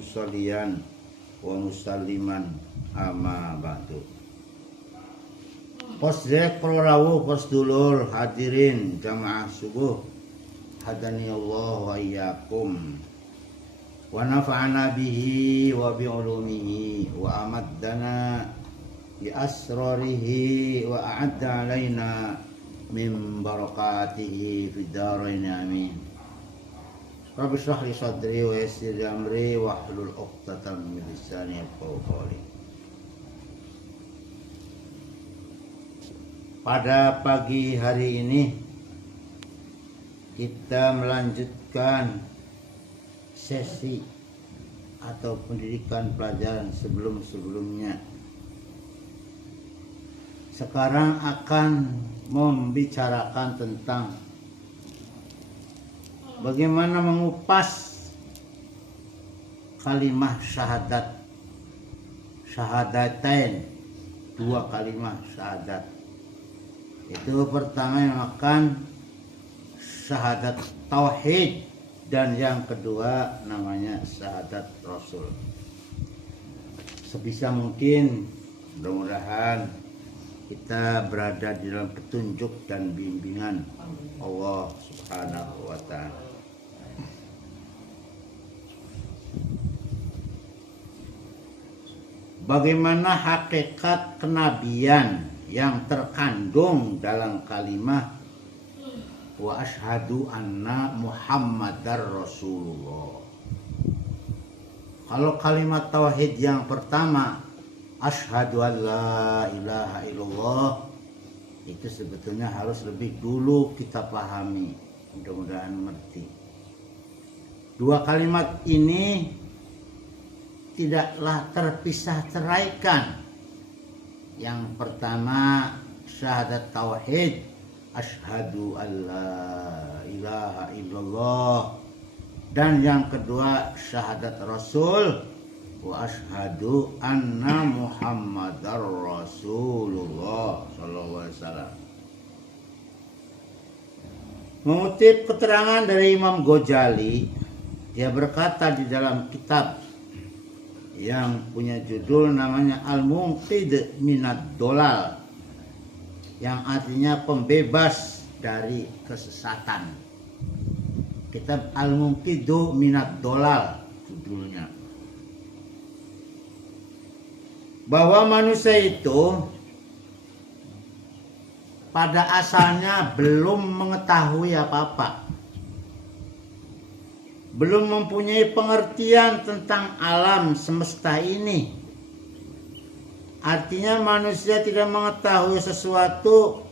musalliyan wa musalliman amma ba'du. Posdek prorawu posdulur hadirin jamaah subuh hadani Allah wa iyyakum wa nafa'ana bihi wa bi ulumihi wa amaddana bi asrarihi wa a'adda alaina min barakatihi fid dharain amin. Rabbi shrah li sadri wa yassir li amri wa hlul 'uqdatam min lisani yafqahu qawli. Pada pagi hari ini kita melanjutkan sesi atau pendidikan pelajaran sebelum-sebelumnya. Sekarang akan membicarakan tentang bagaimana mengupas kalimat syahadat, syahadatain, dua kalimat syahadat. Itu pertama yang akan syahadat tauhid dan yang kedua namanya syahadat rasul. Sebisa mungkin mudah-mudahan kita berada di dalam petunjuk dan bimbingan Allah Subhanahu wa ta'ala. Bagaimana hakikat kenabian yang terkandung dalam kalimat wa asyhadu anna Muhammadar Rasulullah. Kalau kalimat tauhid yang pertama asyhadu an la ilaha illallah, itu sebetulnya harus lebih dulu kita pahami, mudah-mudahan mengerti. Dua kalimat ini tidaklah terpisah ceraikan. Yang pertama syahadat tauhid, asyhadu an la ilaha illallah, dan yang kedua syahadat rasul, wa asyhadu anna Muhammadar Rasulullah sallallahu alaihi wasallam. Mengutip keterangan dari Imam Ghazali, dia berkata di dalam kitab yang punya judul namanya Al-Munqidh Minad Dolal, yang artinya pembebas dari kesesatan. Kitab Al-Munqidh Minad Dolal judulnya. Bahwa manusia itu pada asalnya belum mengetahui apa-apa, belum mempunyai pengertian tentang alam semesta ini. Artinya manusia tidak mengetahui sesuatu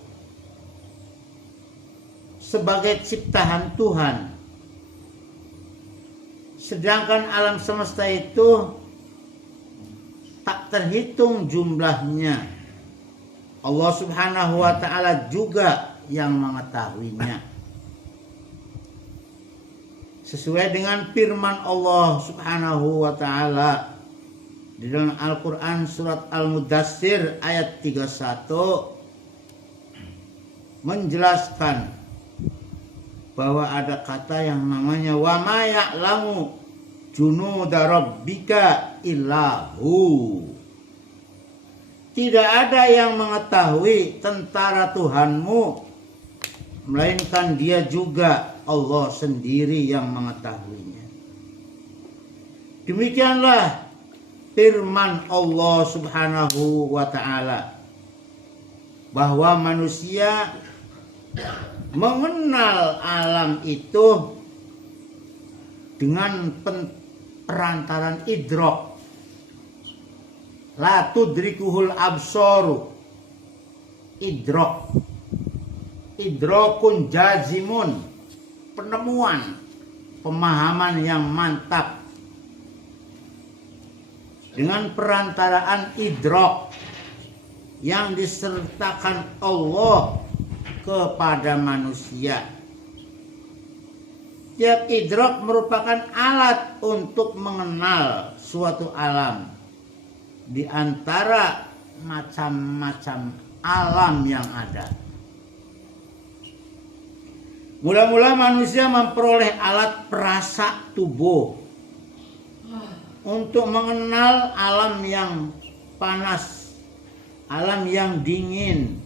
sebagai ciptaan Tuhan. Sedangkan alam semesta itu tak terhitung jumlahnya. Allah Subhanahu wa ta'ala juga yang mengetahuinya. Sesuai dengan firman Allah Subhanahu wa ta'ala di dalam Al-Quran surat Al-Mudassir ayat 31 menjelaskan bahwa ada kata yang namanya wa ma ya'lamu junuda rabbika illahu. Tidak ada yang mengetahui tentara Tuhanmu melainkan Dia juga, Allah sendiri yang mengetahuinya. Demikianlah firman Allah Subhanahu wa ta'ala, bahwa manusia mengenal alam itu dengan perantaran idrok. La tudrikuhul absaru, idrok, idrokun jazimun, penemuan, pemahaman yang mantap. Dengan perantaraan idrok yang disertakan Allah kepada manusia. Tiap idrok merupakan alat untuk mengenal suatu alam di antara macam-macam alam yang ada. Mula-mula manusia memperoleh alat perasa tubuh untuk mengenal alam yang panas, alam yang dingin,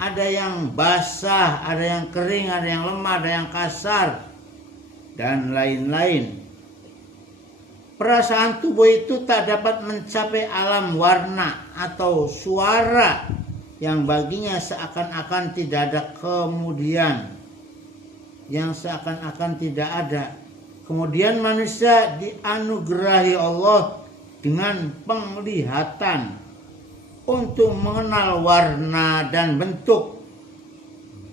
ada yang basah, ada yang kering, ada yang lemah, ada yang kasar, dan lain-lain. Perasaan tubuh itu tak dapat mencapai alam warna atau suara yang baginya seakan-akan tidak ada kemudian, yang seakan-akan tidak ada. Kemudian manusia dianugerahi Allah dengan penglihatan untuk mengenal warna dan bentuk,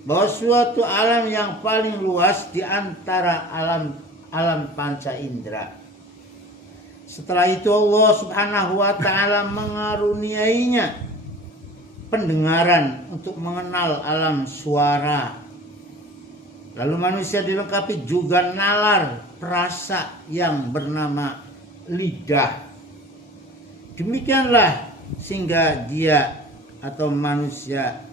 bahwa suatu alam yang paling luas di antara alam panca indera. Setelah itu Allah Subhanahu wa ta'ala mengaruniainya pendengaran untuk mengenal alam suara. Lalu manusia dilengkapi juga nalar perasa yang bernama lidah. Demikianlah sehingga dia atau manusia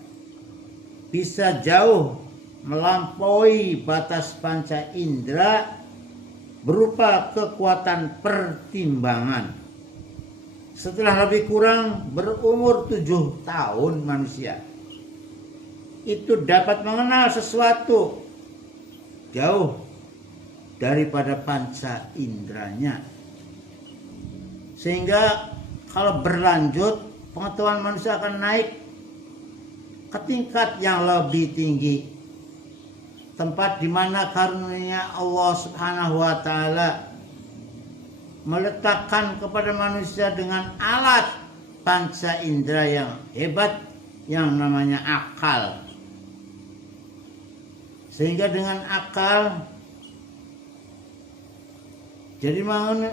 bisa jauh melampaui batas panca indera berupa kekuatan pertimbangan. Setelah lebih kurang berumur 7 tahun, manusia itu dapat mengenal sesuatu jauh daripada panca inderanya. Sehingga kalau berlanjut, pengetahuan manusia akan naik ke tingkat yang lebih tinggi, tempat di mana karunia Allah Subhanahu wa ta'ala meletakkan kepada manusia dengan alat panca indera yang hebat yang namanya akal. Sehingga dengan akal jadi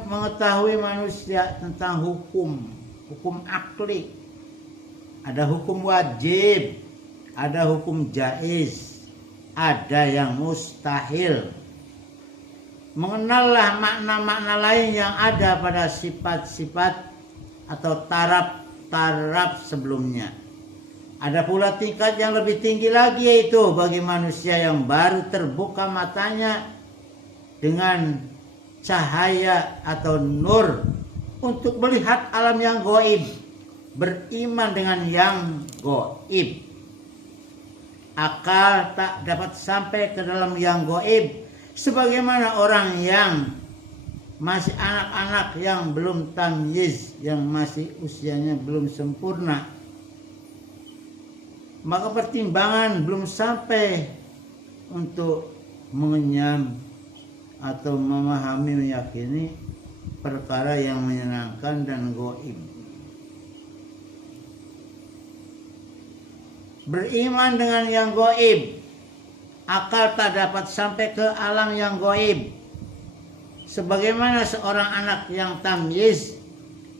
mengetahui manusia tentang hukum akli. Ada hukum wajib, ada hukum jaiz, ada yang mustahil. Mengenallah makna-makna lain yang ada pada sifat-sifat atau taraf-taraf sebelumnya. Ada pula tingkat yang lebih tinggi lagi, yaitu bagi manusia yang baru terbuka matanya dengan cahaya atau nur untuk melihat alam yang gaib, beriman dengan yang gaib. Akal tak dapat sampai ke dalam yang gaib, sebagaimana orang yang masih anak-anak yang belum tamyiz, yang masih usianya belum sempurna. Maka pertimbangan belum sampai untuk mengenyam atau memahami, meyakini perkara yang menyenangkan dan gaib. Beriman dengan yang gaib, akal tak dapat sampai ke alam yang gaib. Sebagaimana seorang anak yang tamyiz,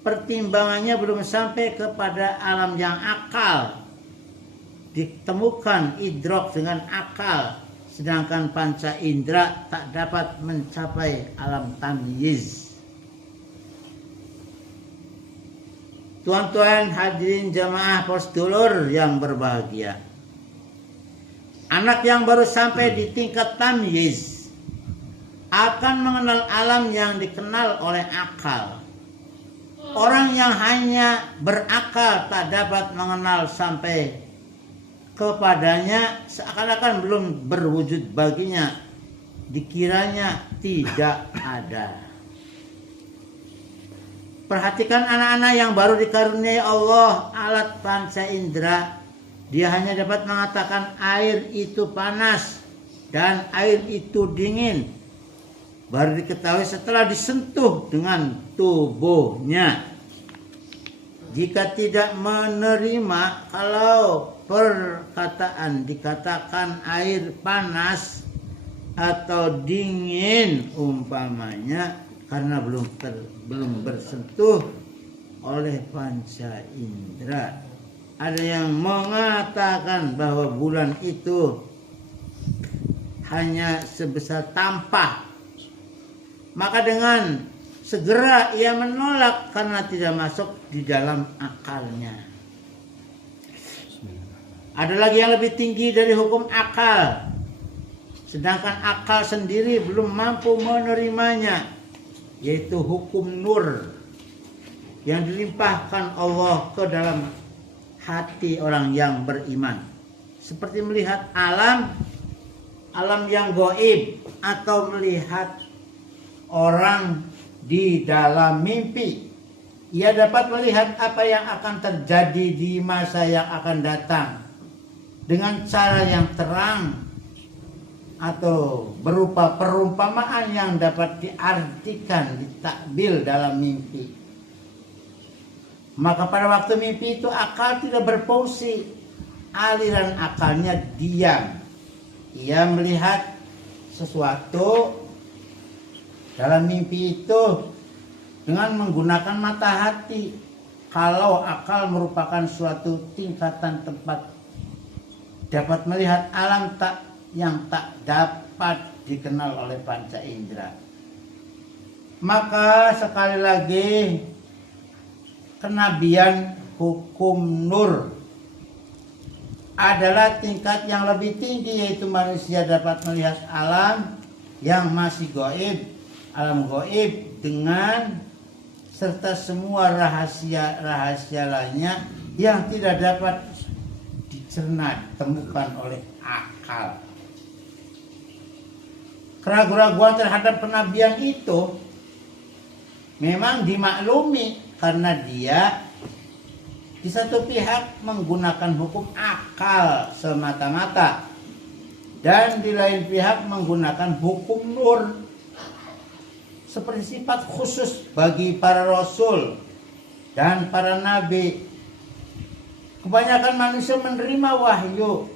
pertimbangannya belum sampai kepada alam yang akal, ditemukan idrok dengan akal, sedangkan panca indera tak dapat mencapai alam tamyiz. Tuan-tuan hadirin jamaah posdulur yang berbahagia, anak yang baru sampai di tingkat tamyiz akan mengenal alam yang dikenal oleh akal. Orang yang hanya berakal tak dapat mengenal sampai kepadanya, seakan-akan belum berwujud baginya, dikiranya tidak ada. Perhatikan anak-anak yang baru dikaruniai Allah alat panca indera. Dia hanya dapat mengatakan air itu panas dan air itu dingin. Baru diketahui setelah disentuh dengan tubuhnya. Jika tidak menerima kalau perkataan dikatakan air panas atau dingin umpamanya, karena belum bersentuh oleh panca indera. Ada yang mengatakan bahwa bulan itu hanya sebesar tampah, maka dengan segera ia menolak karena tidak masuk di dalam akalnya. Ada lagi yang lebih tinggi dari hukum akal, sedangkan akal sendiri belum mampu menerimanya, yaitu hukum nur yang dilimpahkan Allah ke dalam hati orang yang beriman, seperti melihat alam yang gaib atau melihat orang di dalam mimpi. Ia dapat melihat apa yang akan terjadi di masa yang akan datang dengan cara yang terang atau berupa perumpamaan yang dapat diartikan, ditakbil dalam mimpi. Maka pada waktu mimpi itu akal tidak berfungsi, aliran akalnya diam. Ia melihat sesuatu dalam mimpi itu dengan menggunakan mata hati. Kalau akal merupakan suatu tingkatan tempat dapat melihat alam yang tak dapat dikenal oleh panca indera. Maka sekali lagi, kenabian hukum nur adalah tingkat yang lebih tinggi, yaitu manusia dapat melihat alam yang masih gaib, alam gaib dengan serta semua rahasia-rahasia lainnya yang tidak dapat dicerna, ditemukan oleh akal. Keraguan-keraguan terhadap kenabian itu memang dimaklumi karena dia di satu pihak menggunakan hukum akal semata-mata dan di lain pihak menggunakan hukum nur seperti sifat khusus bagi para rasul dan para nabi. Kebanyakan manusia menerima wahyu.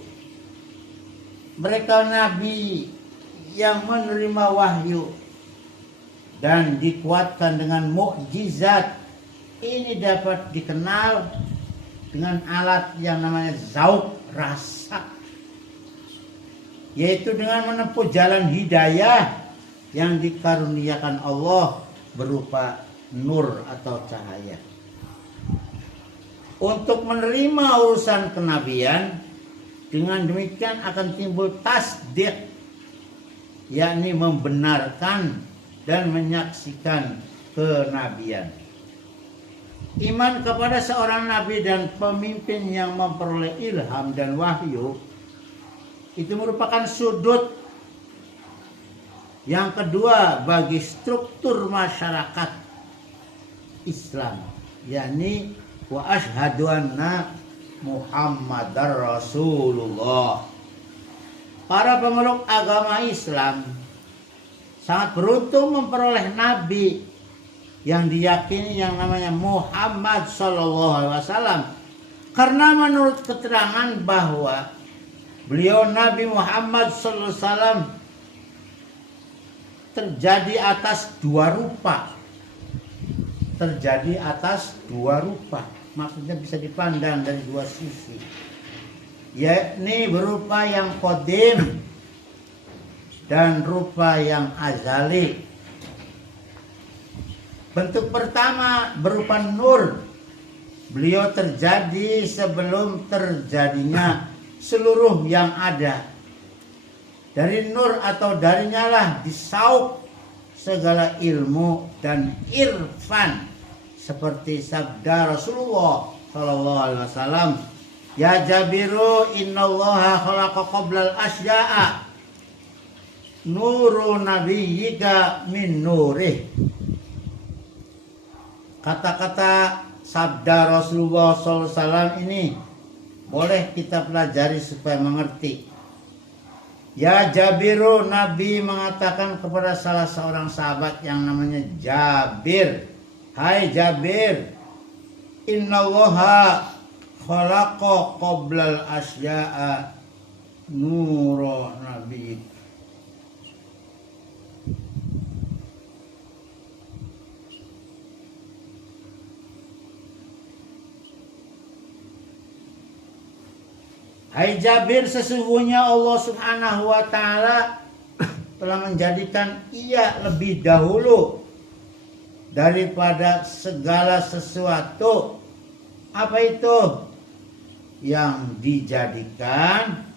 Mereka nabi yang menerima wahyu dan dikuatkan dengan mukjizat. Ini dapat dikenal dengan alat yang namanya zauq, rasa, yaitu dengan menempuh jalan hidayah yang dikaruniakan Allah berupa nur atau cahaya. Untuk menerima urusan kenabian, dengan demikian akan timbul tasdiq, yakni membenarkan dan menyaksikan kenabian. Iman kepada seorang nabi dan pemimpin yang memperoleh ilham dan wahyu itu merupakan sudut yang kedua bagi struktur masyarakat Islam, yakni wa asyhadu anna Muhammadar Rasulullah. Para pemeluk agama Islam sangat beruntung memperoleh nabi yang diyakini yang namanya Muhammad sallallahu alaihi wasallam, karena menurut keterangan bahwa beliau Nabi Muhammad sallallahu alaihi wasallam terjadi atas dua rupa. Terjadi atas dua rupa, maksudnya bisa dipandang dari dua sisi, yakni berupa yang qadim dan rupa yang azali. Bentuk pertama berupa nur. Beliau terjadi sebelum terjadinya seluruh yang ada. Dari nur atau darinya lah disauq segala ilmu dan irfan, seperti sabda Rasulullah sallallahu alaihi wasallam, ya Jabiru innallaha khalaqa qablal asya'a nuru nabiyyika min nurih. Kata-kata sabda Rasulullah SAW ini boleh kita pelajari supaya mengerti. Ya Jabiru, Nabi mengatakan kepada salah seorang sahabat yang namanya Jabir, hai Jabir, innallaha khalaqa qoblal asya'a nuru nabiyyik. Hai Jabir, sesungguhnya Allah Subhanahu wa ta'ala telah menjadikan ia lebih dahulu daripada segala sesuatu. Apa itu? Yang dijadikan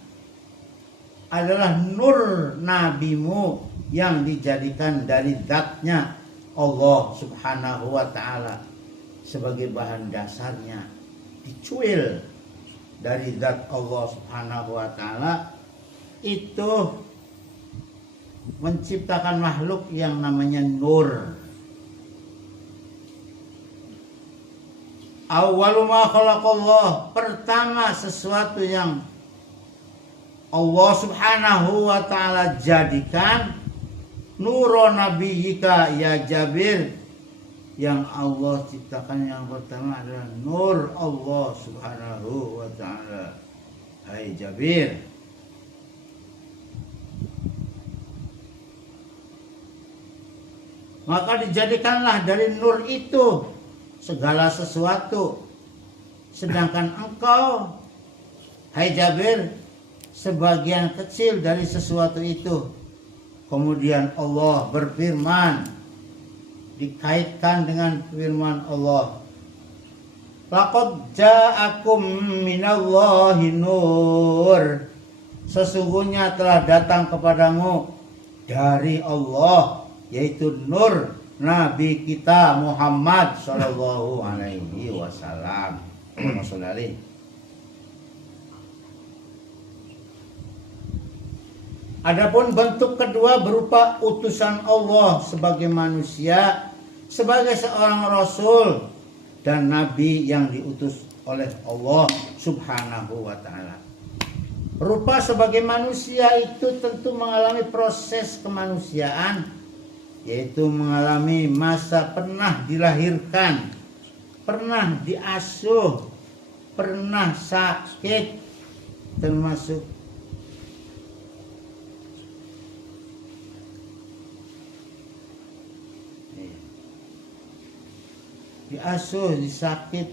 adalah nur nabimu yang dijadikan dari zatnya Allah subhanahu wa ta'ala sebagai bahan dasarnya dicuil dari zat Allah subhanahu wa ta'ala, itu menciptakan makhluk yang namanya nur. Awwalu ma khalaqallah, pertama sesuatu yang Allah subhanahu wa ta'ala jadikan, nurun nabiyyika ya Jabir, yang Allah ciptakan yang pertama adalah nur Allah subhanahu wa ta'ala, hai Jabir. Maka dijadikanlah dari nur itu segala sesuatu, sedangkan engkau, hai Jabir, sebagian kecil dari sesuatu itu. Kemudian Allah berfirman, dikaitkan dengan firman Allah, laqad ja'akum minallahi nur, sesungguhnya telah datang kepadamu dari Allah, yaitu nur Nabi kita Muhammad sallallahu alaihi wasallam. Adapun bentuk kedua berupa utusan Allah sebagai manusia, sebagai seorang rasul dan nabi yang diutus oleh Allah subhanahu wa ta'ala. Rupa sebagai manusia itu tentu mengalami proses kemanusiaan, yaitu mengalami masa pernah dilahirkan, pernah diasuh, pernah sakit, termasuk diasuh, disakit,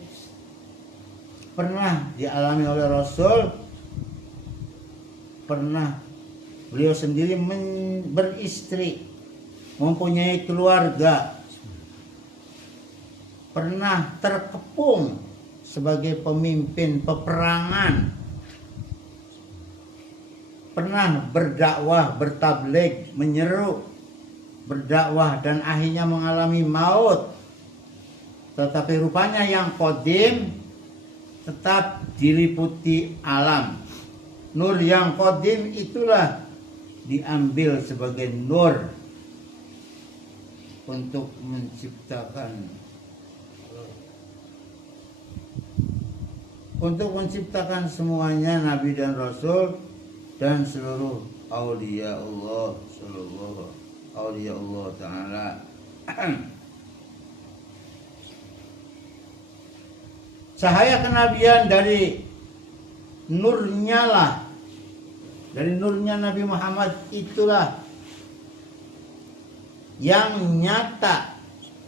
pernah dialami oleh Rasul, pernah beliau sendiri beristri, mempunyai keluarga, pernah terkepung sebagai pemimpin peperangan, pernah berdakwah, bertabligh, menyeru, berdakwah dan akhirnya mengalami maut. Tetapi rupanya yang qadim tetap diliputi alam. Nur yang qadim itulah diambil sebagai nur untuk menciptakan semuanya nabi dan rasul dan seluruh aulia Allah sallallahu aulia Allah taala. Cahaya kenabian dari nurnya Nabi Muhammad itulah yang nyata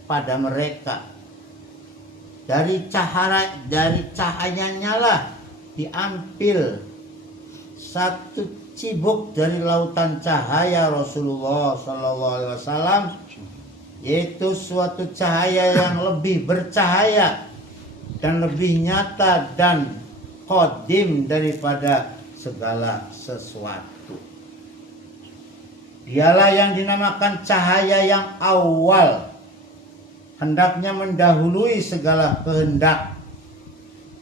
pada mereka. Dari cahayanya lah diambil satu cibuk dari lautan cahaya Rasulullah sallallahu alaihi wasallam, yaitu suatu cahaya yang lebih bercahaya dan lebih nyata dan qadim daripada segala sesuatu. Dialah yang dinamakan cahaya yang awal, hendaknya mendahului segala kehendak,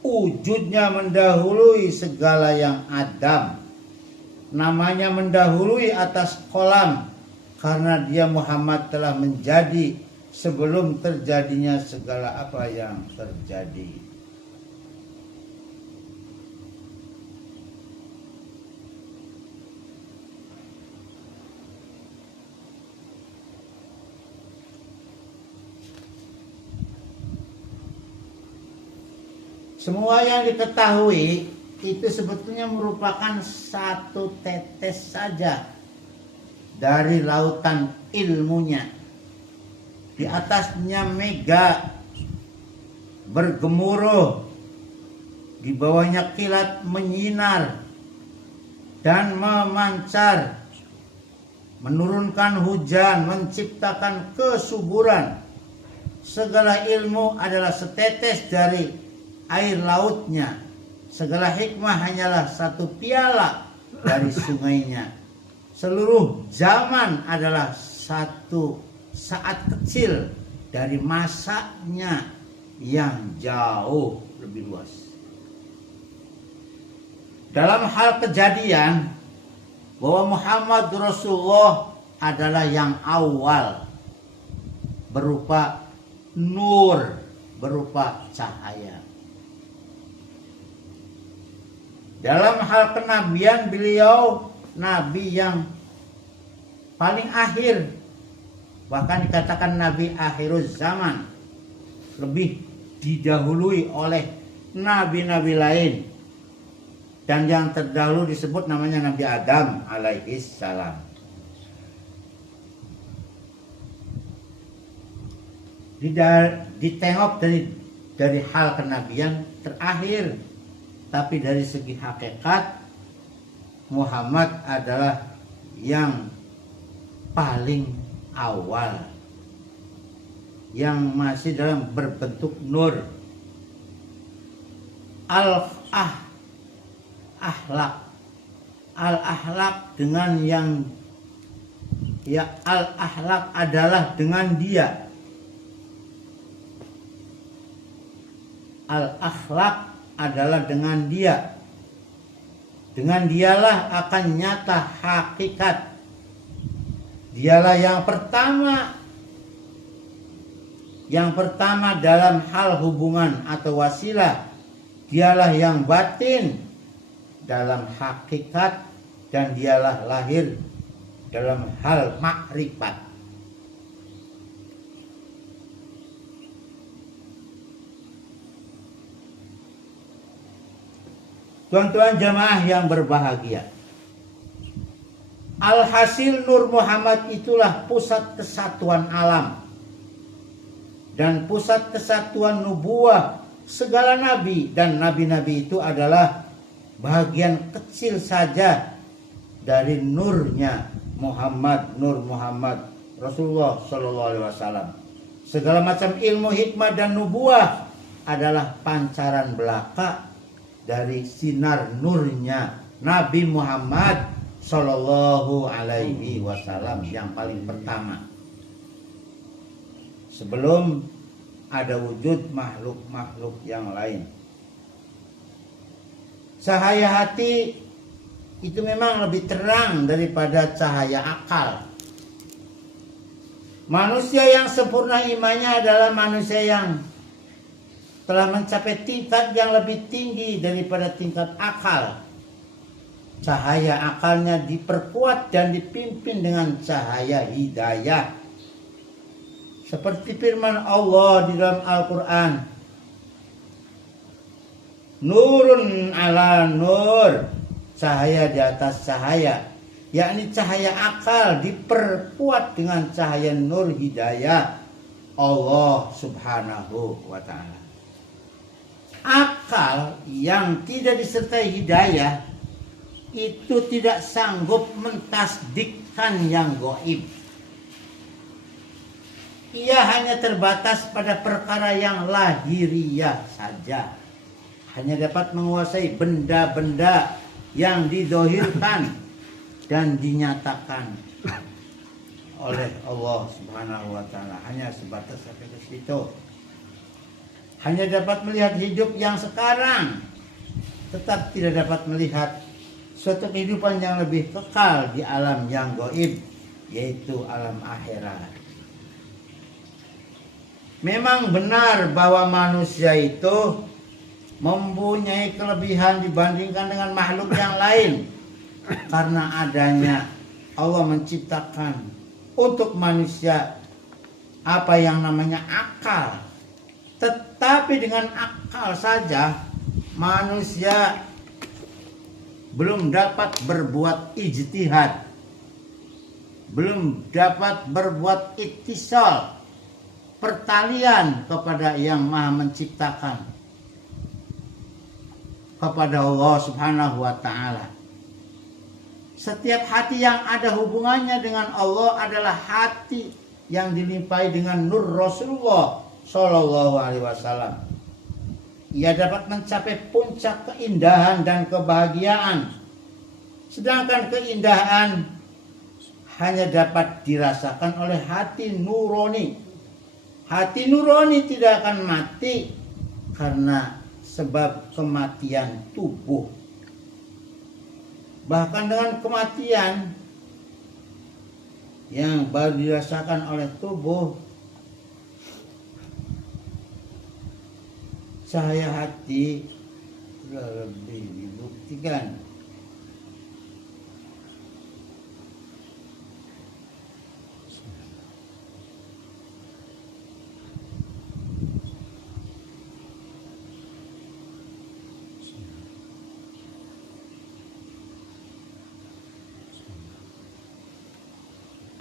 wujudnya mendahului segala yang adam, namanya mendahului atas kolam, karena dia Muhammad telah menjadi sebelum terjadinya segala apa yang terjadi. Semua yang diketahui itu sebetulnya merupakan satu tetes saja dari lautan ilmunya. Di atasnya mega bergemuruh, di bawahnya kilat menyinar dan memancar, menurunkan hujan, menciptakan kesuburan. Segala ilmu adalah setetes dari air lautnya. Segala hikmah hanyalah satu piala dari sungainya. Seluruh zaman adalah satu saat kecil dari masanya yang jauh lebih luas. Dalam hal kejadian bahwa Muhammad Rasulullah adalah yang awal berupa nur, berupa cahaya. Dalam hal kenabian beliau nabi yang paling akhir, bahkan dikatakan nabi akhiruz zaman, lebih didahului oleh nabi-nabi lain. Dan yang terdahulu disebut namanya Nabi Adam alaihis salam. Ditengok dari hal kenabian terakhir, tapi dari segi hakikat Muhammad adalah yang paling awal, yang masih dalam berbentuk nur. Al-akhlak dengan yang al-akhlak adalah dengan dia. Al-akhlak adalah dengan dia. Dengan dialah akan nyata hakikat. Dialah yang pertama. Yang pertama dalam hal hubungan atau wasilah. Dialah yang batin dalam hakikat, dan dialah lahir dalam hal makrifat. Tuan-tuan jamaah yang berbahagia, alhasil Nur Muhammad itulah pusat kesatuan alam dan pusat kesatuan nubuah segala nabi, dan nabi-nabi itu adalah bagian kecil saja dari nurnya Muhammad, Nur Muhammad Rasulullah Sallallahu Alaihi Wasallam. Segala macam ilmu, hikmah dan nubuah adalah pancaran belaka dari sinar nurnya Nabi Muhammad Sallallahu Alaihi Wasallam yang paling pertama, sebelum ada wujud makhluk-makhluk yang lain. Cahaya hati itu memang lebih terang daripada cahaya akal. Manusia yang sempurna imannya adalah manusia yang telah mencapai tingkat yang lebih tinggi daripada tingkat akal. Cahaya akalnya diperkuat dan dipimpin dengan cahaya hidayah. Seperti firman Allah di dalam Al-Quran, nurun ala nur, cahaya di atas cahaya, yakni cahaya akal diperkuat dengan cahaya nur hidayah Allah Subhanahu wa ta'ala. Akal yang tidak disertai hidayah itu tidak sanggup mentasdikkan yang gaib. Ia hanya terbatas pada perkara yang lahiriah saja. Hanya dapat menguasai benda-benda yang didohirkan dan dinyatakan oleh Allah Subhanahu wa ta'ala. Hanya sebatas sampai ke situ. Hanya dapat melihat hidup yang sekarang, tetap tidak dapat melihat suatu kehidupan yang lebih kekal di alam yang gaib, yaitu alam akhirat. Memang benar bahwa manusia itu mempunyai kelebihan dibandingkan dengan makhluk yang lain, karena adanya Allah menciptakan untuk manusia apa yang namanya akal. Tetapi dengan akal saja manusia belum dapat berbuat ijtihad, belum dapat berbuat ittisal, pertalian kepada yang Maha Menciptakan, kepada Allah Subhanahu wa ta'ala. Setiap hati yang ada hubungannya dengan Allah adalah hati yang dilimpahi dengan nur Rasulullah Sallallahu Alaihi Wasallam. Ia dapat mencapai puncak keindahan dan kebahagiaan. Sedangkan keindahan hanya dapat dirasakan oleh hati nurani. Hati nurani tidak akan mati karena sebab kematian tubuh. Bahkan dengan kematian yang baru dirasakan oleh tubuh, cahaya hati lebih dibuktikan.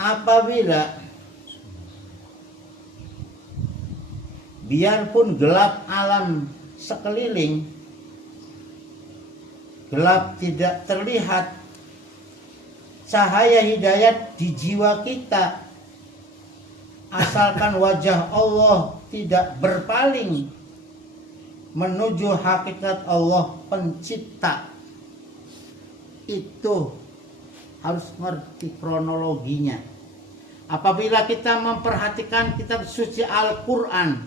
Apabila biarpun gelap alam sekeliling, gelap tidak terlihat, cahaya hidayat di jiwa kita, asalkan wajah Allah tidak berpaling menuju hakikat Allah pencipta, itu harus ngerti kronologinya. Apabila kita memperhatikan kitab suci Al-Quran,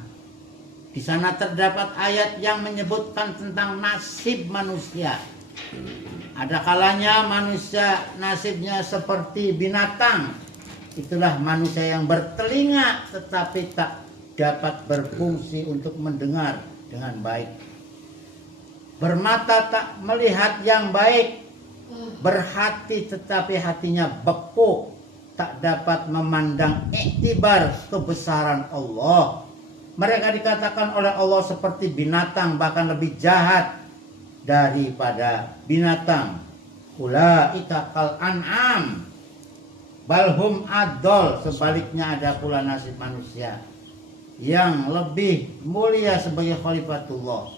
di sana terdapat ayat yang menyebutkan tentang nasib manusia. Ada kalanya manusia nasibnya seperti binatang. Itulah manusia yang bertelinga tetapi tak dapat berfungsi untuk mendengar dengan baik. Bermata tak melihat yang baik. Berhati tetapi hatinya beku, tak dapat memandang iktibar kebesaran Allah. Mereka dikatakan oleh Allah seperti binatang, bahkan lebih jahat daripada binatang. Ulaika kal an'am balhum adol. Sebaliknya ada pula nasib manusia yang lebih mulia sebagai khalifatullah.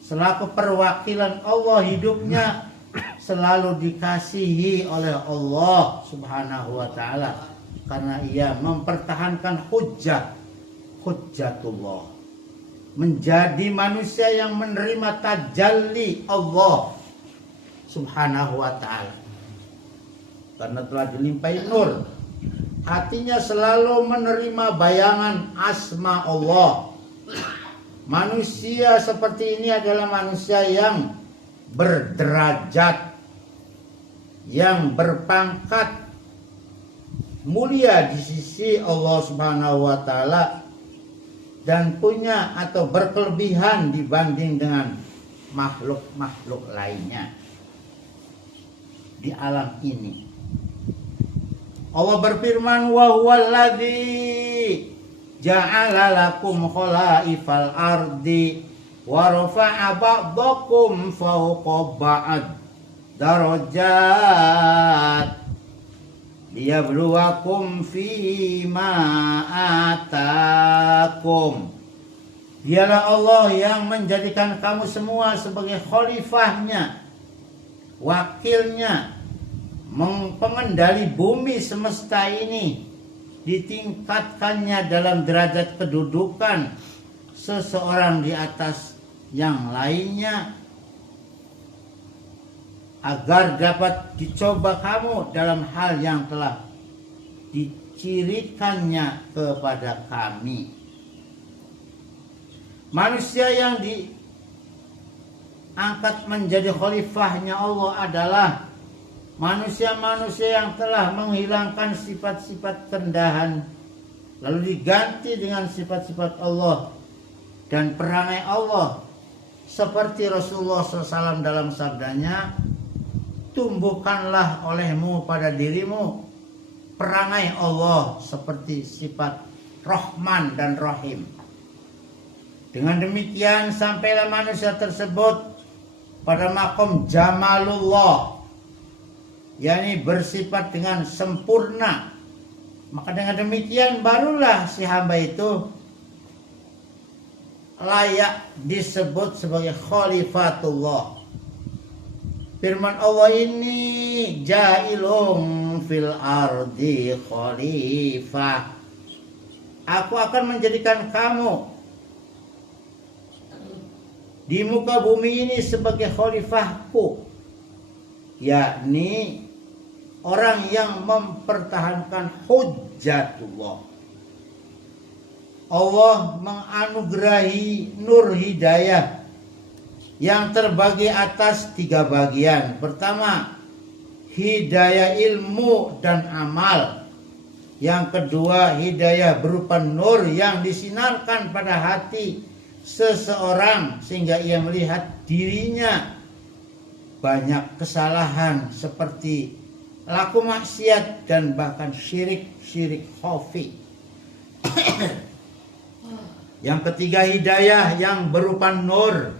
Selaku perwakilan Allah, hidupnya selalu dikasihi oleh Allah Subhanahu wa ta'ala karena ia mempertahankan hujjatullah, menjadi manusia yang menerima tajalli Allah Subhanahu wa ta'ala. Karena telah dilimpahi nur, hatinya selalu menerima bayangan asma Allah. Manusia seperti ini adalah manusia yang berderajat, yang berpangkat mulia di sisi Allah Subhanahu wa ta'ala, dan punya atau berkelebihan dibanding dengan makhluk-makhluk lainnya di alam ini. Allah berfirman, wa huwallazi ja'ala lakum khalaifal ardi wa rafa'a ba'dakum fawqa ba'd darajat liyabluwakum fima atakum. Dialah Allah yang menjadikan kamu semua sebagai khalifahnya, wakilnya, pengendali bumi semesta ini, ditingkatkannya dalam derajat kedudukan seseorang di atas yang lainnya, agar dapat dicoba kamu dalam hal yang telah dicirikannya kepada kami. Manusia yang diangkat menjadi khalifahnya Allah adalah manusia-manusia yang telah menghilangkan sifat-sifat kerendahan, lalu diganti dengan sifat-sifat Allah dan perangai Allah, seperti Rasulullah SAW dalam sabdanya, tumbuhkanlah olehmu pada dirimu perangai Allah seperti sifat Rahman dan Rahim. Dengan demikian sampailah manusia tersebut pada makom Jamalullah, yakni bersifat dengan sempurna. Maka dengan demikian barulah si hamba itu layak disebut sebagai khalifatullah. Firman Allah ini, ja'ilum fil ardi khalifah. Aku akan menjadikan kamu di muka bumi ini sebagai khalifahku, yakni orang yang mempertahankan hujjatullah. Allah menganugerahi nur hidayah yang terbagi atas 3 bagian. Pertama, hidayah ilmu dan amal. Yang kedua, hidayah berupa nur yang disinarkan pada hati seseorang sehingga ia melihat dirinya banyak kesalahan seperti laku maksiat dan bahkan syirik khafi. Yang ketiga, hidayah yang berupa nur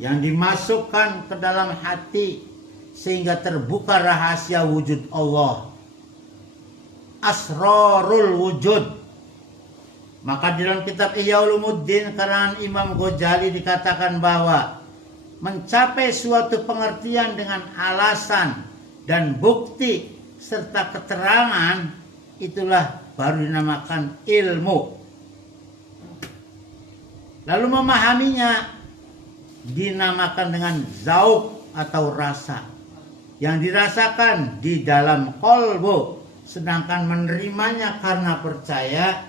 yang dimasukkan ke dalam hati sehingga terbuka rahasia wujud Allah, asrarul wujud. Maka di dalam kitab Ihya Ulumuddin karangan Imam Ghazali dikatakan bahwa mencapai suatu pengertian dengan alasan dan bukti serta keterangan itulah baru dinamakan ilmu. Lalu memahaminya dinamakan dengan zauq atau rasa yang dirasakan di dalam qalbu, sedangkan menerimanya karena percaya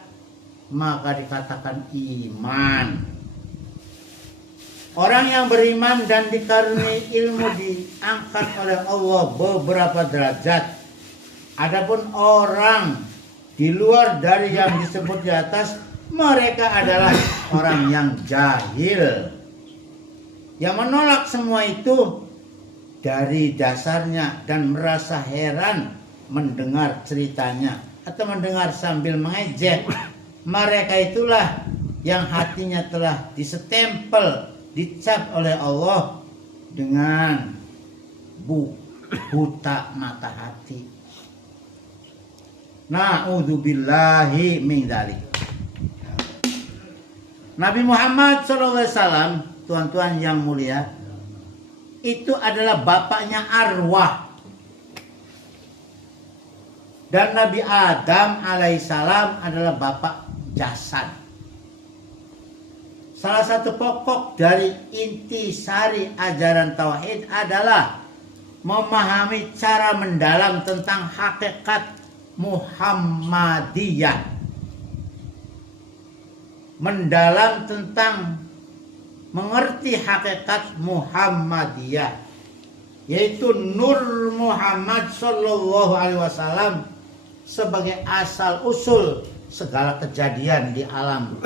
maka dikatakan iman. Orang yang beriman dan dikaruniai ilmu diangkat oleh Allah beberapa derajat. Adapun orang di luar dari yang disebut di atas, mereka adalah orang yang jahil, yang menolak semua itu dari dasarnya dan merasa heran mendengar ceritanya atau mendengar sambil mengejek. Mereka itulah yang hatinya telah disetempel, dicap oleh Allah dengan buta mata hati. Na'udzubillahi min dzalik. Nabi Muhammad SAW, tuan-tuan yang mulia, itu adalah bapaknya arwah. Dan Nabi Adam alaihissalam adalah bapak jasad. Salah satu pokok dari intisari ajaran tauhid adalah memahami cara mendalam tentang hakikat Muhammadiyah. Mendalam tentang mengerti hakikat Muhammadiyah, yaitu Nur Muhammad Sallallahu Alaihi Wasallam sebagai asal usul segala kejadian di alam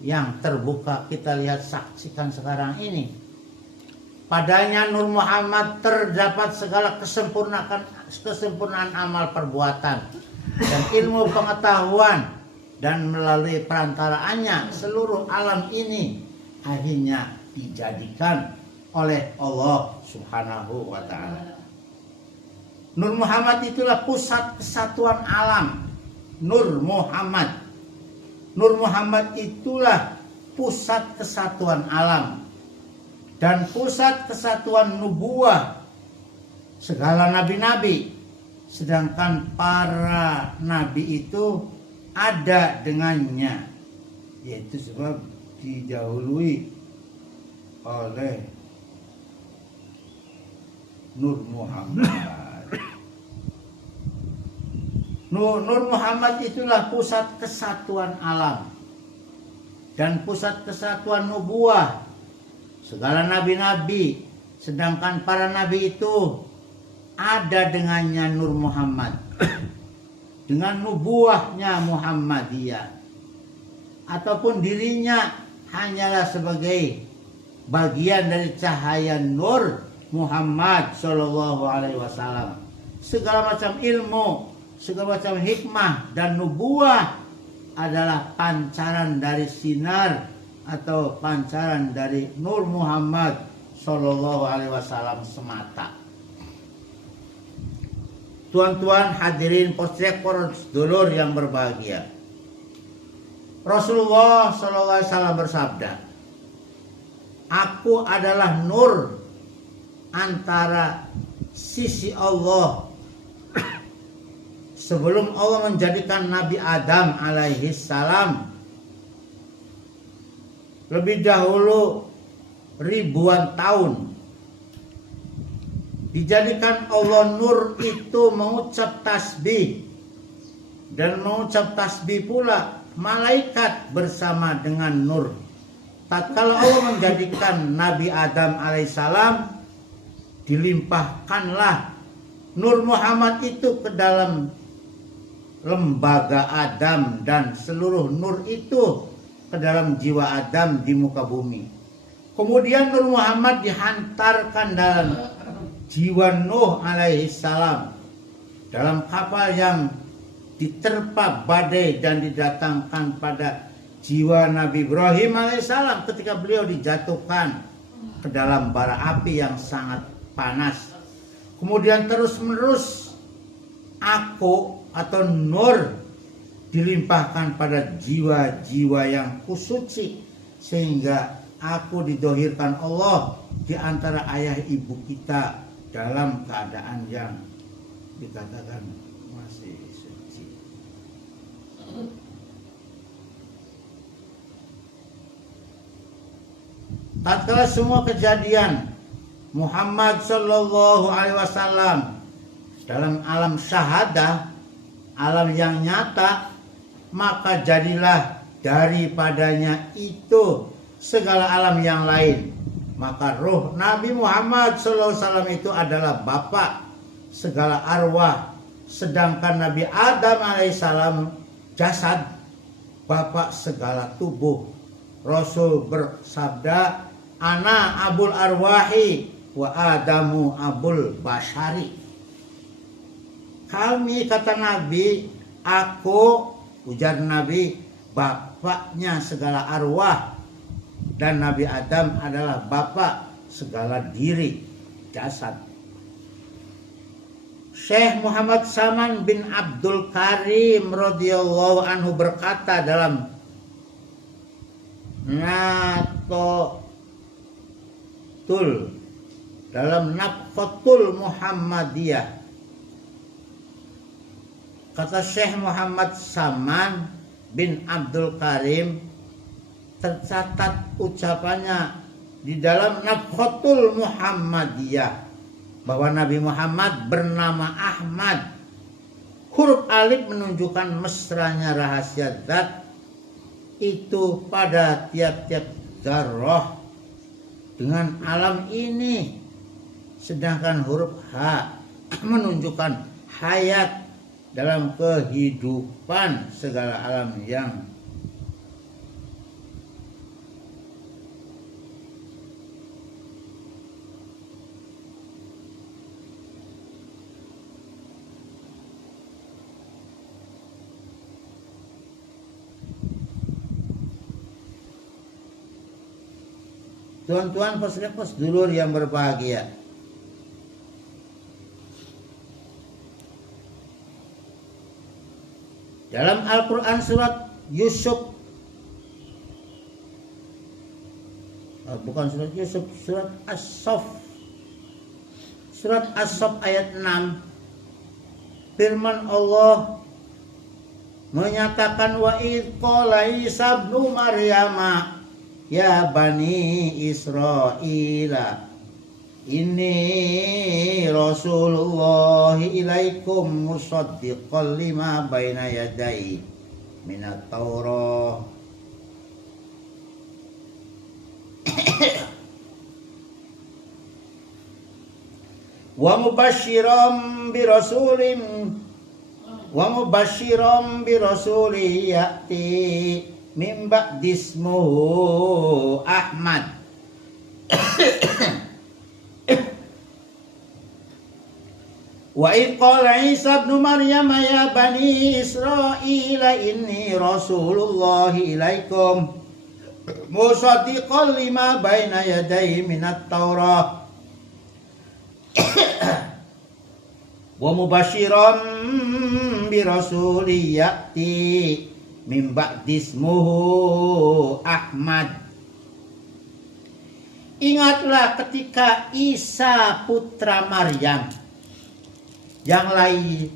yang terbuka kita lihat saksikan sekarang ini. Padanya Nur Muhammad terdapat segala kesempurnaan amal perbuatan dan ilmu pengetahuan, dan melalui perantaraannya seluruh alam ini akhirnya dijadikan oleh Allah Subhanahu wa ta'ala. Nur Muhammad itulah pusat kesatuan alam. Nur Muhammad itulah pusat kesatuan alam dan pusat kesatuan nubuwah segala nabi-nabi. Sedangkan para nabi itu ada dengannya, yaitu sebab didahului oleh Nur Muhammad. Nur Muhammad itulah pusat kesatuan alam dan pusat kesatuan nubuwah segala nabi-nabi. Sedangkan para nabi itu ada dengannya Nur Muhammad dengan nubuahnya Muhammadiyah, ataupun dirinya hanyalah sebagai bagian dari cahaya Nur Muhammad Sallallahu Alaihi Wasallam. Segala macam ilmu, segala macam hikmah dan nubuah adalah pancaran dari sinar atau pancaran dari Nur Muhammad Sallallahu Alaihi Wasallam semata. Tuan-tuan hadirin postrek dulur yang berbahagia, Rasulullah SAW bersabda, "Aku adalah nur antara sisi Allah sebelum Allah menjadikan Nabi Adam alaihi salam lebih dahulu ribuan tahun. dijadikan Allah nur itu mengucap tasbih, dan mengucap tasbih pula malaikat bersama dengan nur. Tatkala Allah menjadikan Nabi Adam alaihissalam, dilimpahkanlah nur Muhammad itu ke dalam lembaga Adam, dan seluruh nur itu ke dalam jiwa Adam di muka bumi. Kemudian nur Muhammad dihantarkan dalam jiwa Nuh alaihissalam dalam kapal yang diterpa badai, dan didatangkan pada jiwa Nabi Ibrahim alaihissalam ketika beliau dijatuhkan ke dalam bara api yang sangat panas. Kemudian terus-menerus aku atau nur dilimpahkan pada jiwa-jiwa yang kusuci, sehingga aku didohirkan Allah di antara ayah ibu kita dalam keadaan yang dikatakan masih suci. Tatkala semua kejadian Muhammad Sallallahu Alaihi Wasallam dalam alam syahadah, alam yang nyata, maka jadilah daripadanya itu segala alam yang lain. Maka ruh Nabi Muhammad Sallallahu Alaihi Wasallam itu adalah bapak segala arwah, sedangkan Nabi Adam alaihissalam jasad, bapak segala tubuh. Rasul bersabda, ana abul arwahi wa adamu abul bashari. Kami, kata Nabi, aku, ujar Nabi, bapaknya segala arwah, dan Nabi Adam adalah bapak segala diri, jasad. Syekh Muhammad Saman bin Abdul Karim radhiyallahu anhu berkata dalam Nafqatul Muhammadiyah, kata Syekh Muhammad Saman bin Abdul Karim, tercatat ucapannya di dalam Nafqatul Muhammadiyah bahwa Nabi Muhammad bernama Ahmad. Huruf alif menunjukkan mesranya rahasia zat itu pada tiap-tiap zarrah dengan alam ini, sedangkan huruf H menunjukkan hayat dalam kehidupan segala alam yang tuan-tuan pos dulur yang berbahagia. Dalam Al-Quran surat Yusuf, bukan surat Yusuf, surat As-Saff, surat As-Saff ayat 6, firman Allah menyatakan, wa idh qala Isa ibnu Maryama ya bani Israila inni Rasulullah ilaikum musaddiqan lima baina yadai minat Taurah wa mubasyiran bi rasulin ya'ti min ba'di ismuhu Ahmad wa idh qala Isa ibnu Maryam ya bani Israila inni Rasulullah ilaikum musaddiqan lima baina yadayhi minat Taurah wa mubasyiran bi rasulin ya'ti min ba'di ismuhu Ahmad. Ingatlah ketika Isa putra Maryam yang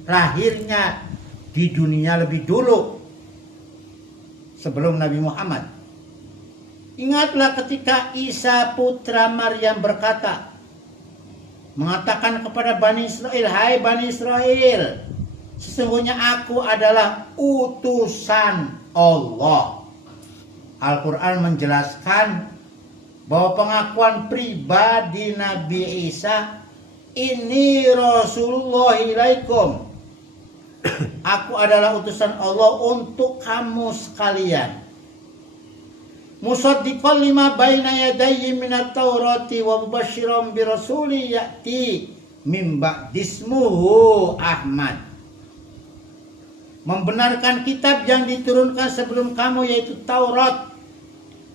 lahirnya di dunia lebih dulu sebelum Nabi Muhammad. Ingatlah ketika Isa putra Maryam berkata, mengatakan kepada Bani Israel, hai Bani Israel, sesungguhnya aku adalah utusan Allah. Al-Quran menjelaskan bahwa pengakuan pribadi Nabi Isa, ini Rasulullah ilaikum, aku adalah utusan Allah untuk kamu sekalian. Musaddiqan lima baina yadayhi minat taurati wa mubasysyiran bi rasuli ya'ti mim ba'dismuhu Ahmad. Membenarkan kitab yang diturunkan sebelum kamu, yaitu Taurat,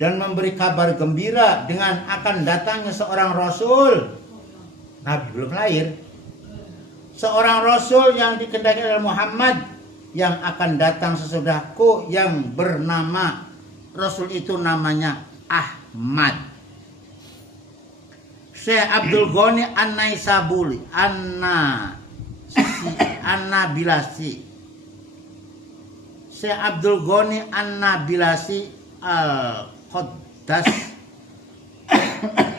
dan memberi kabar gembira dengan akan datangnya seorang rasul. Nabi belum lahir. Seorang rasul yang dikehendaki oleh Muhammad, yang akan datang sesudahku, yang bernama, rasul itu namanya Ahmad. Syekh Abdul Ghani An-Naisaburi An-Nabilasi, Syekh Abdul Ghani An-Nabilasi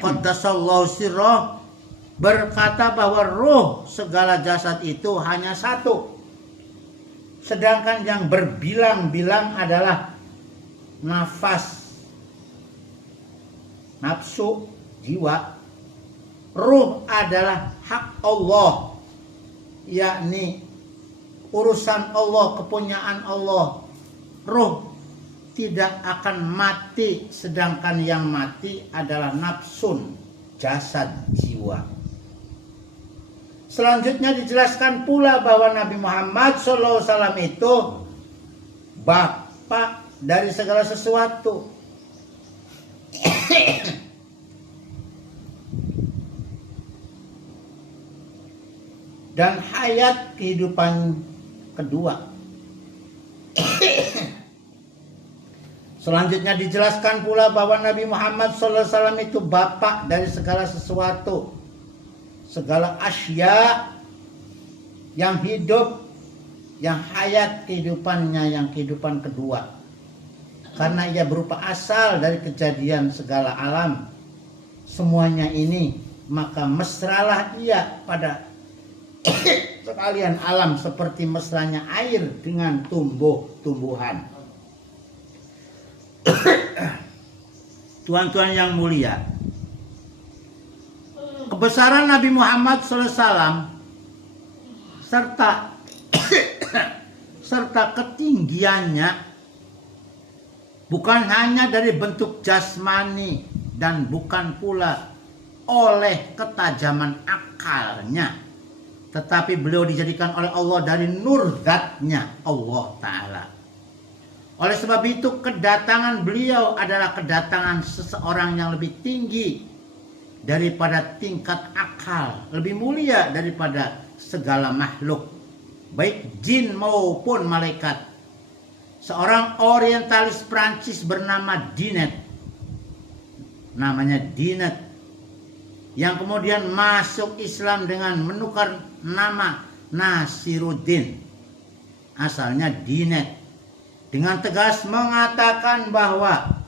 Qaddasallahu sirrah berkata bahwa ruh segala jasad itu hanya satu, sedangkan yang berbilang-bilang adalah nafas, nafsu, jiwa. Ruh adalah hak Allah, yakni urusan Allah, kepunyaan Allah. Ruh tidak akan mati, sedangkan yang mati adalah nafsun, jasad, jiwa. Selanjutnya dijelaskan pula bahwa Nabi Muhammad SAW itu bapak dari segala sesuatu. Dan hayat kehidupan kedua. Selanjutnya dijelaskan pula bahwa Nabi Muhammad SAW itu bapak dari segala sesuatu, segala asya yang hidup, yang hayat kehidupannya, yang kehidupan kedua. Karena ia berupa asal dari kejadian segala alam. Semuanya ini, maka mesralah ia pada sekalian alam seperti mesranya air dengan tumbuh-tumbuhan. Tuan-tuan yang mulia, kebesaran Nabi Muhammad SAW serta ketinggiannya bukan hanya dari bentuk jasmani dan bukan pula oleh ketajaman akalnya, tetapi beliau dijadikan oleh Allah dari nur zatnya Allah Ta'ala. Oleh sebab itu kedatangan beliau adalah kedatangan seseorang yang lebih tinggi daripada tingkat akal, lebih mulia daripada segala makhluk, baik jin maupun malaikat. Seorang orientalis Prancis bernama Dinet, namanya Dinet, yang kemudian masuk Islam dengan menukar nama Nasiruddin, asalnya Dinet, dengan tegas mengatakan bahwa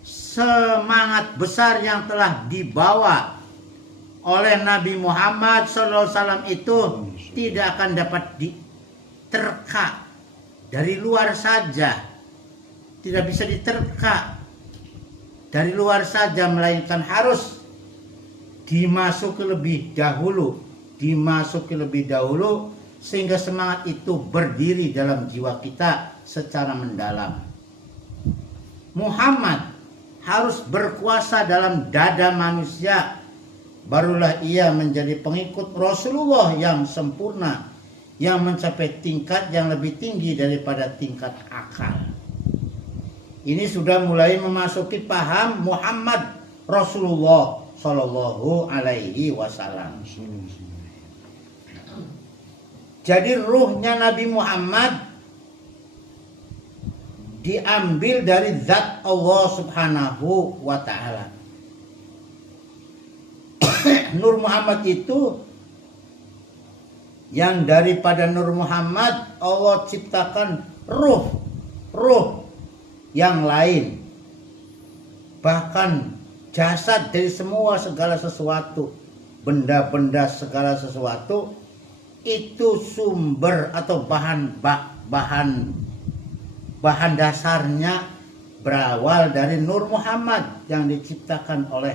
semangat besar yang telah dibawa oleh Nabi Muhammad SAW itu tidak akan dapat diterka dari luar saja, tidak bisa diterka dari luar saja, melainkan harus dimasuki lebih dahulu, sehingga semangat itu berdiri dalam jiwa kita secara mendalam. Muhammad harus berkuasa dalam dada manusia, barulah ia menjadi pengikut Rasulullah yang sempurna, yang mencapai tingkat yang lebih tinggi daripada tingkat akal. Ini sudah mulai memasuki paham Muhammad Rasulullah Sallallahu Alaihi Wasallam. Jadi ruhnya Nabi Muhammad diambil dari zat Allah Subhanahu wa Ta'ala. Nur Muhammad itu, yang daripada Nur Muhammad Allah ciptakan ruh yang lain, bahkan jasad dari segala sesuatu, benda-benda segala sesuatu itu sumber atau bahan dasarnya berawal dari Nur Muhammad yang diciptakan oleh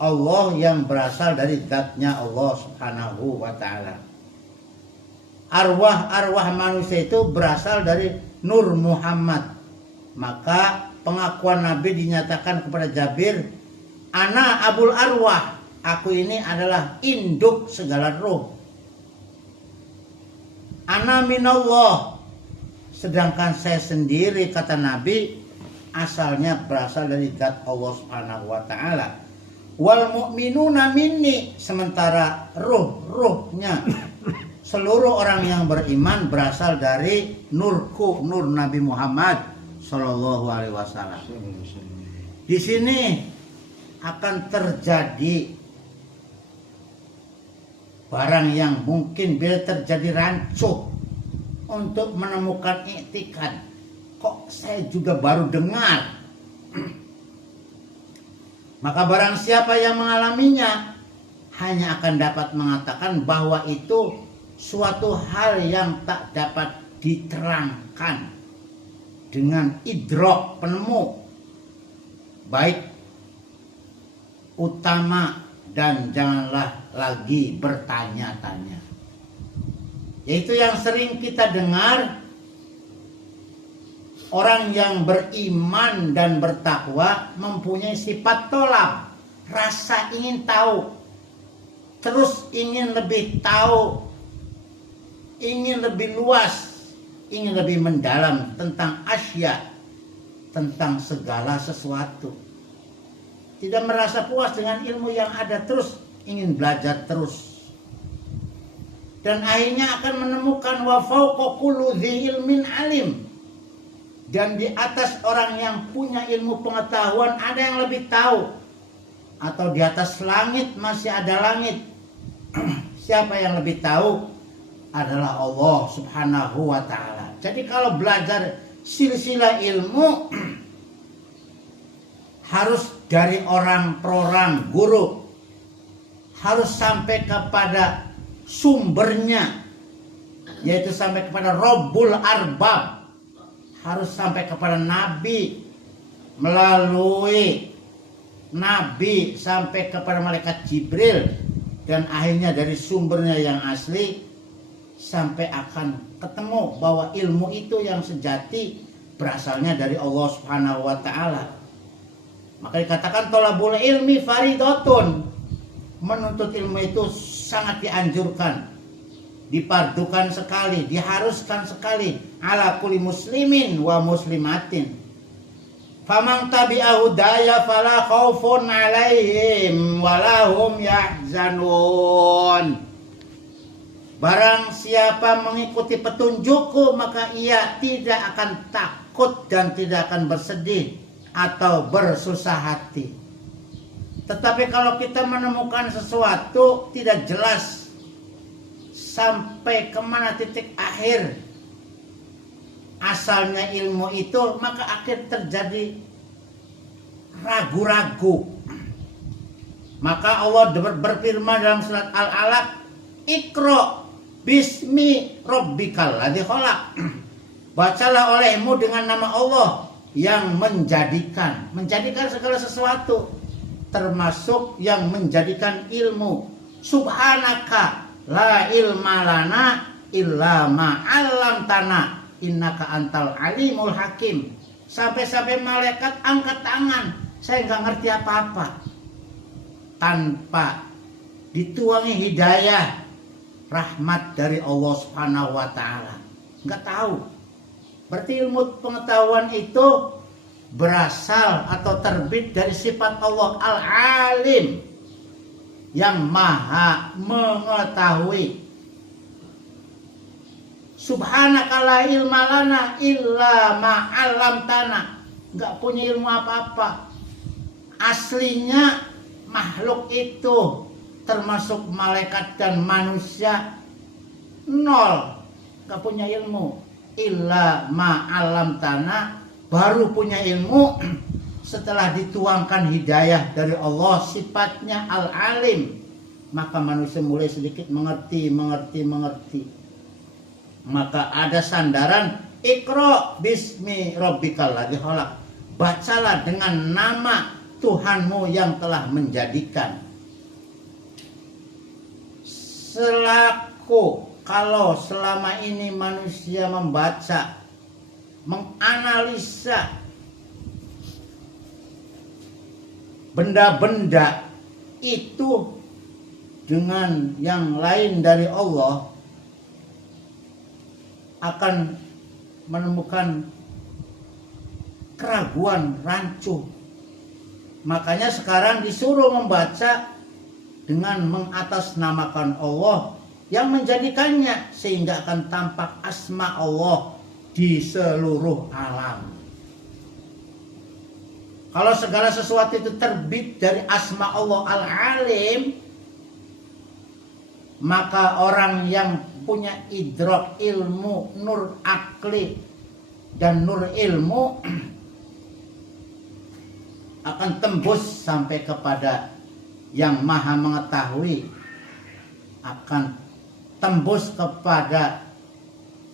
Allah, yang berasal dari zatnya Allah Subhanahu wa ta'ala. Arwah-arwah manusia itu berasal dari Nur Muhammad. Maka pengakuan Nabi dinyatakan kepada Jabir, ana abul arwah, aku ini adalah induk segala roh. Ana minallah, sedangkan saya sendiri, kata Nabi, asalnya berasal dari zat Allah Subhanahu wa ta'ala. Wal mu'minuna minni, sementara ruh-ruhnya seluruh orang yang beriman berasal dari nurku, nur Nabi Muhammad sallallahu alaihi wasallam. Di sini akan terjadi barang yang mungkin bila terjadi rancu untuk menemukan i'tikad. Kok saya juga baru dengar? Maka barang siapa yang mengalaminya hanya akan dapat mengatakan bahwa itu suatu hal yang tak dapat diterangkan dengan idrok penemu, baik utama, dan janganlah lagi bertanya-tanya. Yaitu yang sering kita dengar, orang yang beriman dan bertakwa mempunyai sifat tolab, rasa ingin tahu, terus ingin lebih tahu, ingin lebih luas, ingin lebih mendalam tentang asya, tentang segala sesuatu. Tidak merasa puas dengan ilmu yang ada, terus ingin belajar terus. Dan akhirnya akan menemukan wa fawqa kulli dzi ilmin alim. Dan di atas orang yang punya ilmu pengetahuan ada yang lebih tahu. Atau di atas langit masih ada langit. Siapa yang lebih tahu? Adalah Allah Subhanahu wa ta'ala. Jadi kalau belajar silsilah ilmu harus dari orang per orang, guru. Harus sampai kepada sumbernya, yaitu sampai kepada Rabbul Arbab. Harus sampai kepada Nabi, melalui Nabi sampai kepada malaikat Jibril, dan akhirnya dari sumbernya yang asli sampai akan ketemu bahwa ilmu itu yang sejati berasalnya dari Allah Subhanahu wa ta'ala. Maka dikatakan thalabul ilmi faridatun, menuntut ilmu itu sangat dianjurkan, dipardukan sekali, diharuskan sekali ala kulli muslimin wa muslimatin. Faman tabi'ahu daya fala khaufun alaihim walahum yahzanun. Barang siapa mengikuti petunjukku, maka ia tidak akan takut dan tidak akan bersedih atau bersusah hati. Tetapi kalau kita menemukan sesuatu tidak jelas sampai kemana titik akhir asalnya ilmu itu, maka akhir terjadi ragu-ragu. Maka Allah berfirman dalam surat Al-Alaq, Iqra bismi rabbikal ladzi khalaq. Bacalah olehmu dengan nama Allah yang menjadikan segala sesuatu, termasuk yang menjadikan ilmu. Subhanaka la ilma lana illa ma 'allamtana innaka antal alimul hakim. Sampai-sampai malaikat angkat tangan, saya nggak ngerti apa-apa, tanpa dituangi hidayah rahmat dari Allah Subhanahu wa ta'ala. Nggak tahu. Berarti ilmu pengetahuan itu berasal atau terbit dari sifat Allah Al-Alim, yang maha mengetahui. Subhanaka la ilma lana illa ma 'allamtana. Enggak punya ilmu apa-apa. Aslinya makhluk itu termasuk malaikat dan manusia nol, enggak punya ilmu. Illa ma 'allamtana, baru punya ilmu setelah dituangkan hidayah dari Allah, sifatnya Al-Alim, maka manusia mulai sedikit mengerti. Maka ada sandaran, Iqra bismi rabbikal ladzi khalaq. Bacalah dengan nama Tuhanmu yang telah menjadikan. Selaku kalau selama ini manusia membaca, menganalisa benda-benda itu dengan yang lain dari Allah, akan menemukan keraguan, rancu. Makanya sekarang disuruh membaca dengan mengatasnamakan Allah yang menjadikannya, sehingga akan tampak asma Allah di seluruh alam. Kalau segala sesuatu itu terbit dari asma Allah Al-Alim, maka orang yang punya idrak ilmu, nur akli dan nur ilmu akan tembus sampai kepada yang maha mengetahui, akan tembus kepada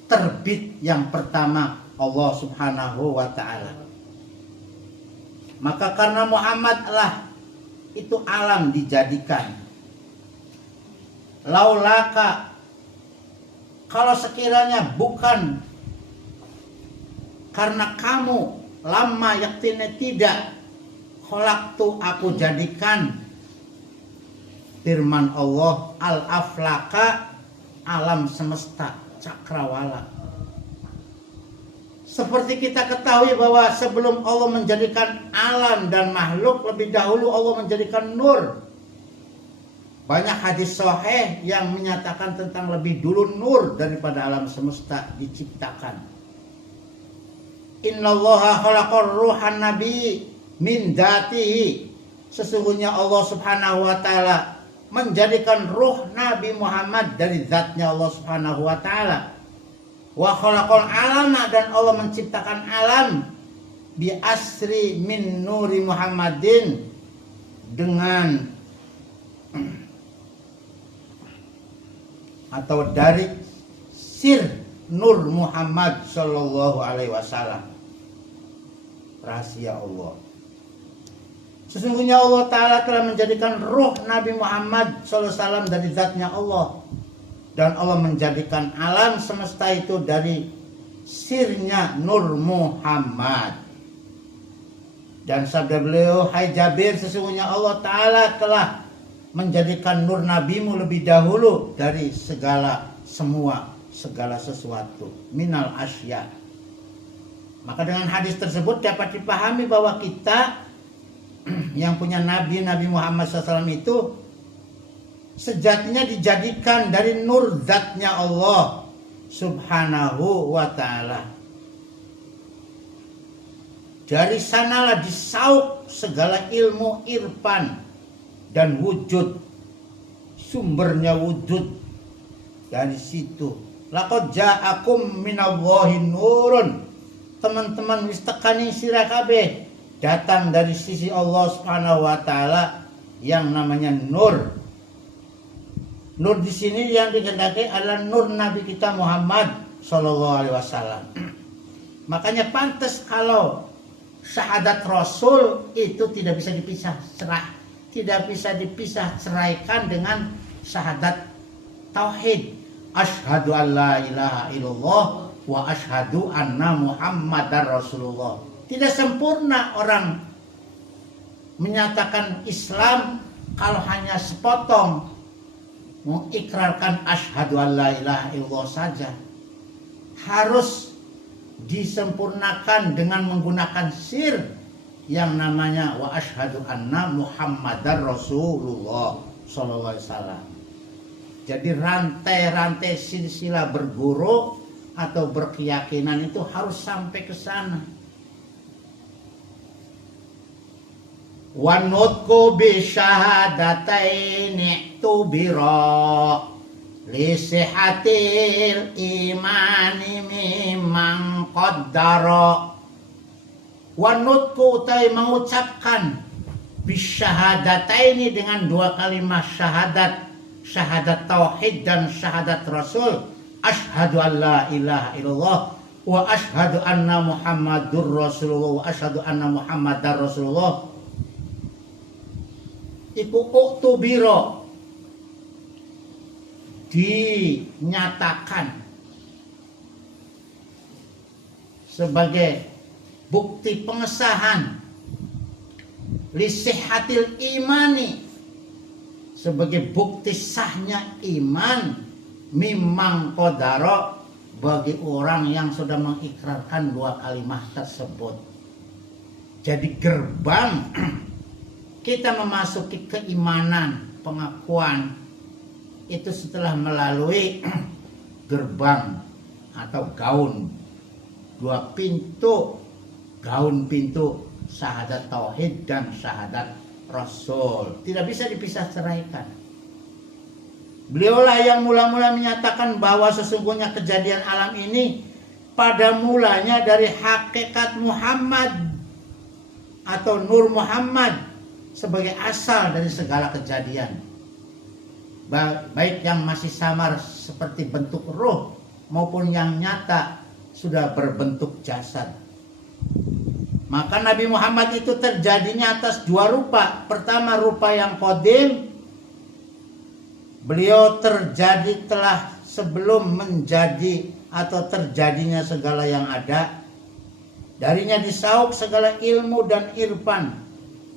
terbit yang pertama, Allah subhanahu wa ta'ala. Maka karena Muhammad lah itu alam dijadikan. Laulaka, kalau sekiranya bukan karena kamu, lama yaktine tidak, kholaktu aku jadikan, firman Allah, al-aflaka, alam semesta cakrawala. Seperti kita ketahui bahwa sebelum Allah menjadikan alam dan makhluk, lebih dahulu Allah menjadikan nur. Banyak hadis sahih yang menyatakan tentang lebih dulu nur daripada alam semesta diciptakan. Innallaha khalaqar ruhan nabi min dzatihi. Sesungguhnya Allah subhanahu wa ta'ala menjadikan ruh Nabi Muhammad dari zatnya Allah subhanahu wa ta'ala. Wa khalaqal alama, dan Allah menciptakan alam bi asri min nuri Muhammadin, dengan atau dari sir nur Muhammad sallallahu alaihi wasallam. Rahasia Allah. Sesungguhnya Allah Ta'ala telah menjadikan ruh Nabi Muhammad sallallahu alaihi wasallam dari zatnya Allah, dan Allah menjadikan alam semesta itu dari sirnya nur Muhammad. Dan sabda beliau, hai Jabir, sesungguhnya Allah Ta'ala telah menjadikan nur nabimu lebih dahulu dari segala sesuatu minal asya. Maka dengan hadis tersebut dapat dipahami bahwa kita yang punya Nabi Muhammad SAW itu sejatinya dijadikan dari nur zatnya Allah subhanahu wa ta'ala. Dari sanalah disauk segala ilmu irfan dan wujud, sumbernya wujud dari situ. Laqad ja'akum minallahi nurun, teman-teman wis tekani sira kabeh, datang dari sisi Allah subhanahu wa ta'ala yang namanya nur. Nur di sini yang dikehendaki adalah nur Nabi kita Muhammad sallallahu alaihi wasallam. Makanya pantas kalau syahadat Rasul itu tidak bisa dipisah ceraikan dengan syahadat tauhid. Asyhadu an la ilaha illallah wa asyhadu anna Muhammadar Rasulullah. Tidak sempurna orang menyatakan Islam kalau hanya sepotong mengikrarkan asyhadu an la ilaha illallah saja. Harus disempurnakan dengan menggunakan sir yang namanya wa asyhadu anna Muhammadar Rasulullah sallallahu alaihi wasallam. Jadi rantai-rantai silsilah berguru atau berkeyakinan itu harus sampai ke sana. Wa nutqu bi syahadataini tubira li sihhatil imani mimman qaddara. Wa nutqu utai mengucapkan bisyahadataini dengan dua kalimat syahadat, syahadat tauhid dan syahadat rasul, asyhadu an la ilaha illallah wa asyhadu anna muhammadur rasulullah wa asyhadu anna muhammadar rasulullah, iku uktubiro, dinyatakan sebagai bukti pengesahan lisihhatil imani, sebagai bukti sahnya iman, mimang qadara, bagi orang yang sudah mengikrarkan dua kalimat tersebut. Jadi gerbang kita memasuki keimanan, pengakuan itu setelah melalui gerbang atau gaun, dua pintu, gaun pintu syahadat tauhid dan syahadat rasul, tidak bisa dipisah ceraikan. Beliaulah yang mula-mula menyatakan bahwa sesungguhnya kejadian alam ini pada mulanya dari hakikat Muhammad atau Nur Muhammad sebagai asal dari segala kejadian, baik yang masih samar seperti bentuk ruh maupun yang nyata sudah berbentuk jasad. Maka Nabi Muhammad itu terjadinya atas dua rupa. Pertama, rupa yang qadim, beliau terjadi telah sebelum menjadi atau terjadinya segala yang ada. Darinya disaup segala ilmu dan irfan.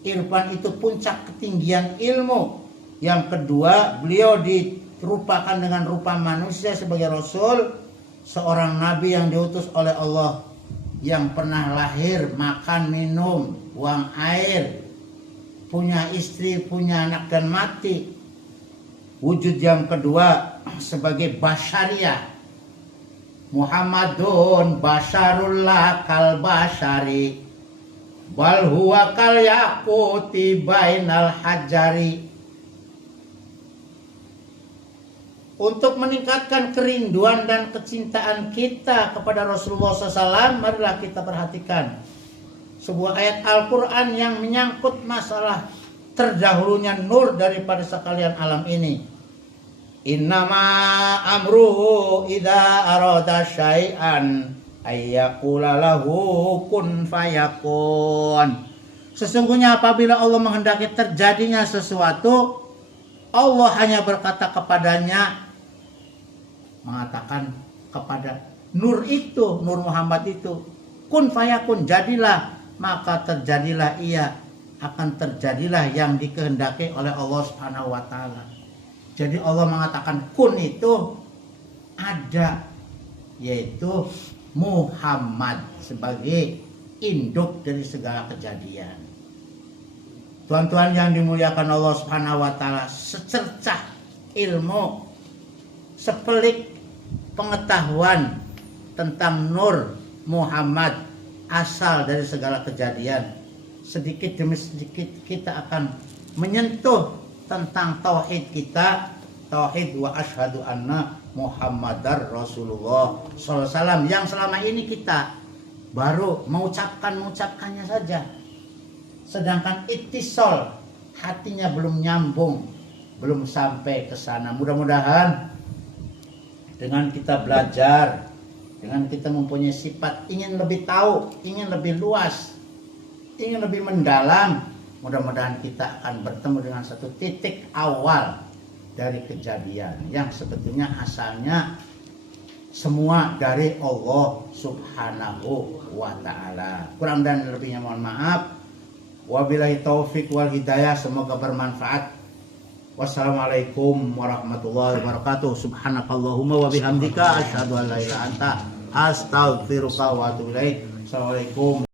Irfan itu puncak ketinggian ilmu. Yang kedua, beliau dirupakan dengan rupa manusia sebagai rasul, seorang nabi yang diutus oleh Allah, yang pernah lahir, makan, minum, buang air, punya istri, punya anak dan mati. Wujud yang kedua sebagai basyariah. Muhammadun basyarullah kal basyari, bal huwa kal yaquti bainal hajari. Untuk meningkatkan kerinduan dan kecintaan kita kepada Rasulullah SAW, marilah kita perhatikan sebuah ayat Al-Quran yang menyangkut masalah terdahulunya nur daripada sekalian alam ini. Innama amruhu idza arada syai'an ayyaqula lahu kun fayakun. Sesungguhnya apabila Allah menghendaki terjadinya sesuatu, Allah hanya berkata kepadanya, mengatakan kepada nur itu, Nur Muhammad itu, kun fayakun, jadilah, maka terjadilah ia, akan terjadilah yang dikehendaki oleh Allah Subhanahu wa taala. Jadi Allah mengatakan kun itu ada, yaitu Muhammad sebagai induk dari segala kejadian. Tuan-tuan yang dimuliakan Allah Subhanahu wa taala, secercah ilmu, sepelik pengetahuan tentang Nur Muhammad asal dari segala kejadian, sedikit demi sedikit kita akan menyentuh tentang tauhid kita, tauhid wa asyhadu anna Muhammadar Rasulullah SAW, yang selama ini kita baru mengucapkannya saja, sedangkan ittisal hatinya belum nyambung, belum sampai ke sana. Mudah-mudahan dengan kita belajar, dengan kita mempunyai sifat ingin lebih tahu, ingin lebih luas, ingin lebih mendalam, mudah-mudahan kita akan bertemu dengan satu titik awal dari kejadian yang sebetulnya asalnya semua dari Allah Subhanahu wa taala. Kurang dan lebihnya mohon maaf. Wabillahi taufik wal hidayah, semoga bermanfaat. Wassalamualaikum warahmatullahi wabarakatuh. Subhanakallahumma wa bihamdika asyhadu an la ilaha illa anta astaghfiruka wa atubu ilaik. Assalamualaikum.